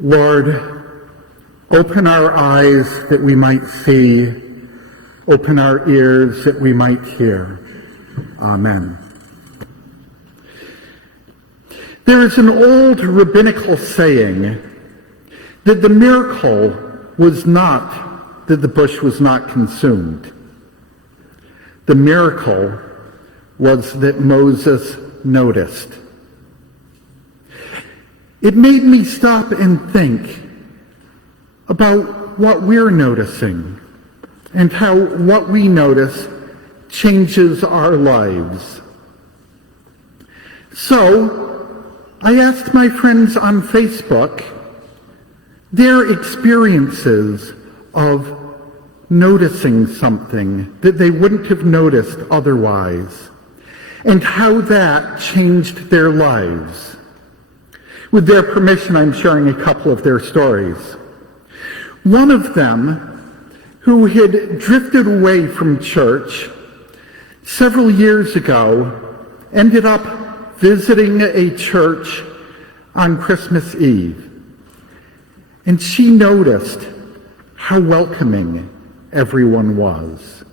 Lord, open our eyes that we might see, open our ears that we might hear. Amen. There is an old rabbinical saying that the miracle was not that the bush was not consumed. The miracle was that Moses noticed. It made me stop and think about what we're noticing and how what we notice changes our lives. So, I asked my friends on Facebook their experiences of noticing something that they wouldn't have noticed otherwise, and how that changed their lives. With their permission, I'm sharing a couple of their stories. One of them, who had drifted away from church several years ago, ended up visiting a church on Christmas Eve. And she noticed how welcoming everyone was.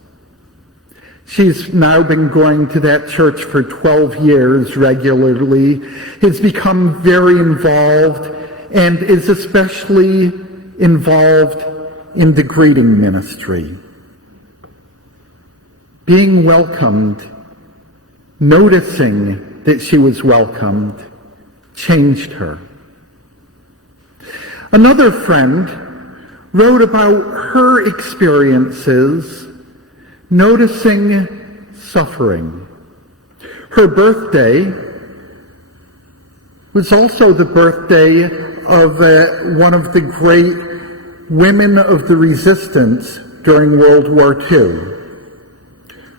She's now been going to that church for 12 years regularly, has become very involved, and is especially involved in the greeting ministry. Being welcomed, noticing that she was welcomed, changed her. Another friend wrote about her experiences noticing suffering. Her birthday was also the birthday of one of the great women of the resistance during World War II.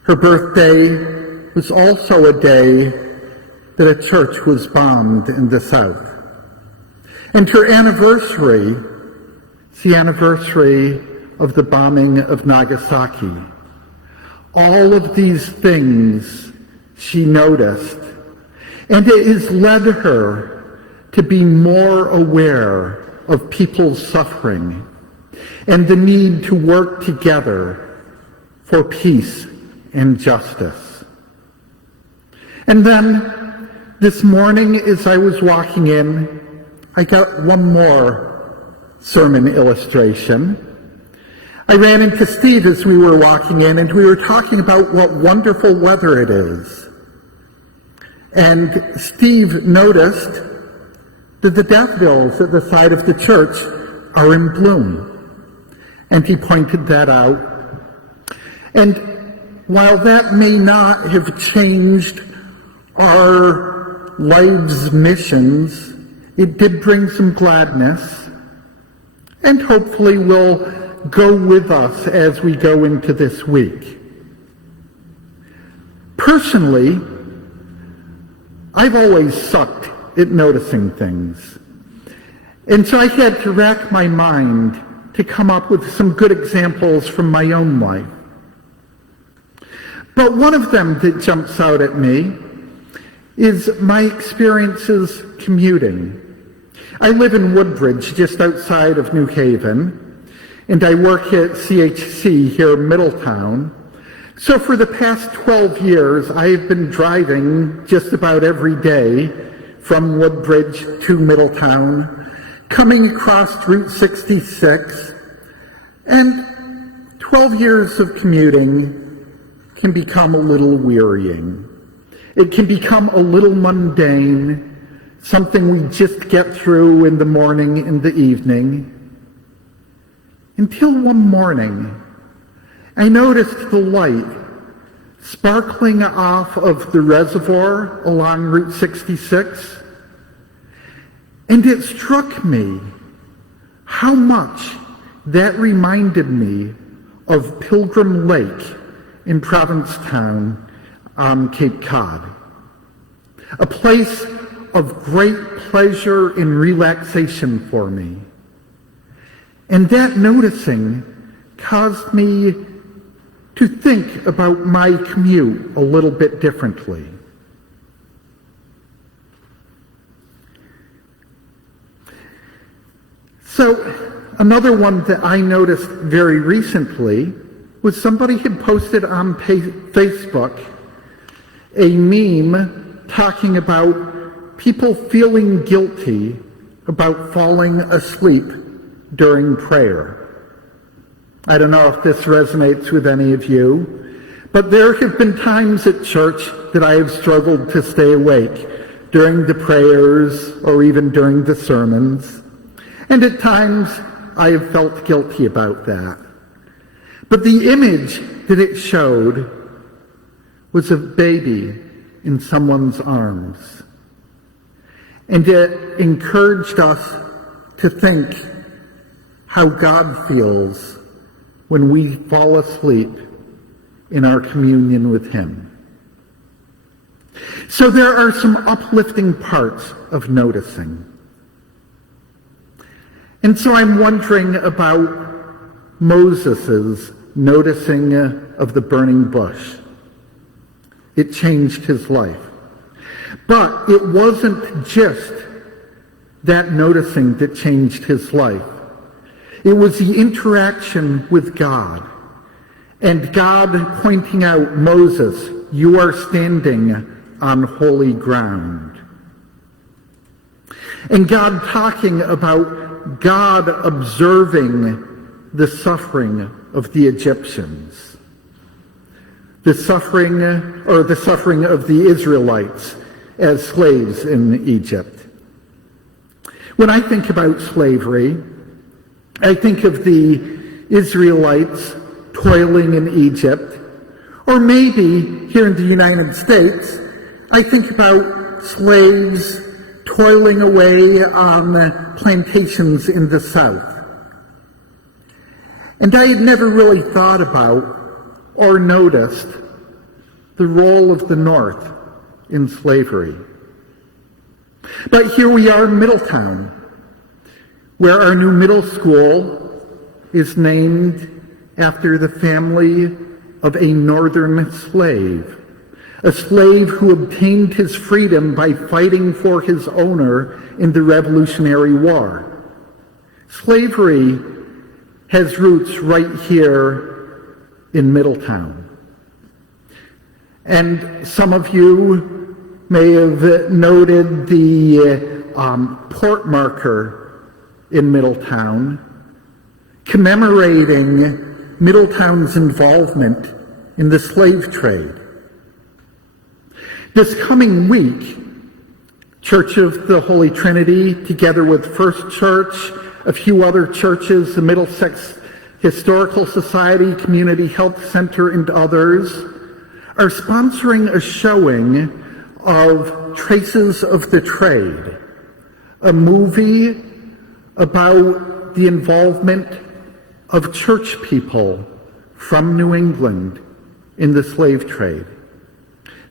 Her birthday was also a day that a church was bombed in the South. And her anniversary is the anniversary of the bombing of Nagasaki. All of these things she noticed, and it has led her to be more aware of people's suffering and the need to work together for peace and justice. And then this morning, as I was walking in, I got one more sermon illustration. I ran into Steve as we were walking in, and we were talking about what wonderful weather it is. And Steve noticed that the daffodils at the side of the church are in bloom. And he pointed that out. And while that may not have changed our lives' missions, it did bring some gladness, and hopefully will go with us as we go into this week. Personally, I've always sucked at noticing things. And so I had to rack my mind to come up with some good examples from my own life. But one of them that jumps out at me is my experiences commuting. I live in Woodbridge, just outside of New Haven, and I work at CHC here in Middletown. So for the past 12 years, I've been driving just about every day from Woodbridge to Middletown, coming across Route 66, and 12 years of commuting can become a little wearying. It can become a little mundane, something we just get through in the morning and the evening. Until one morning, I noticed the light sparkling off of the reservoir along Route 66, and it struck me how much that reminded me of Pilgrim Lake in Provincetown on Cape Cod, a place of great pleasure and relaxation for me. And that noticing caused me to think about my commute a little bit differently. So another one that I noticed very recently was somebody had posted on Facebook a meme talking about people feeling guilty about falling asleep during prayer. I don't know if this resonates with any of you, but there have been times at church that I have struggled to stay awake during the prayers or even during the sermons, and at times I have felt guilty about that. But the image that it showed was a baby in someone's arms, and it encouraged us to think how God feels when we fall asleep in our communion with Him. So there are some uplifting parts of noticing. And so I'm wondering about Moses's noticing of the burning bush. It changed his life. But it wasn't just that noticing that changed his life. It was the interaction with God, and God pointing out, Moses, you are standing on holy ground. And God talking about God observing the suffering of the Egyptians, the suffering of the Israelites as slaves in Egypt. When I think about slavery, I think of the Israelites toiling in Egypt, or maybe here in the United States, I think about slaves toiling away on plantations in the South. And I had never really thought about or noticed the role of the North in slavery. But here we are in Middletown, where our new middle school is named after the family of a northern slave, a slave who obtained his freedom by fighting for his owner in the Revolutionary War. Slavery has roots right here in Middletown. And some of you may have noted the port marker in Middletown, commemorating Middletown's involvement in the slave trade. This coming week, Church of the Holy Trinity, together with First Church, a few other churches, the Middlesex Historical Society, Community Health Center, and others, are sponsoring a showing of Traces of the Trade, a movie about the involvement of church people from New England in the slave trade.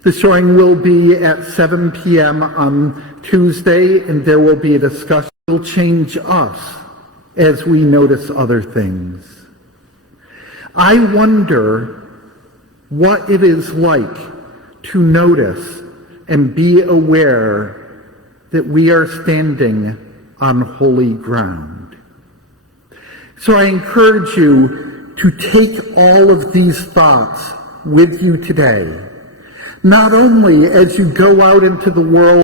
The showing will be at 7 p.m. on Tuesday, and there will be a discussion that will change us as we notice other things. I wonder what it is like to notice and be aware that we are standing on holy ground. So I encourage you to take all of these thoughts with you today, not only as you go out into the world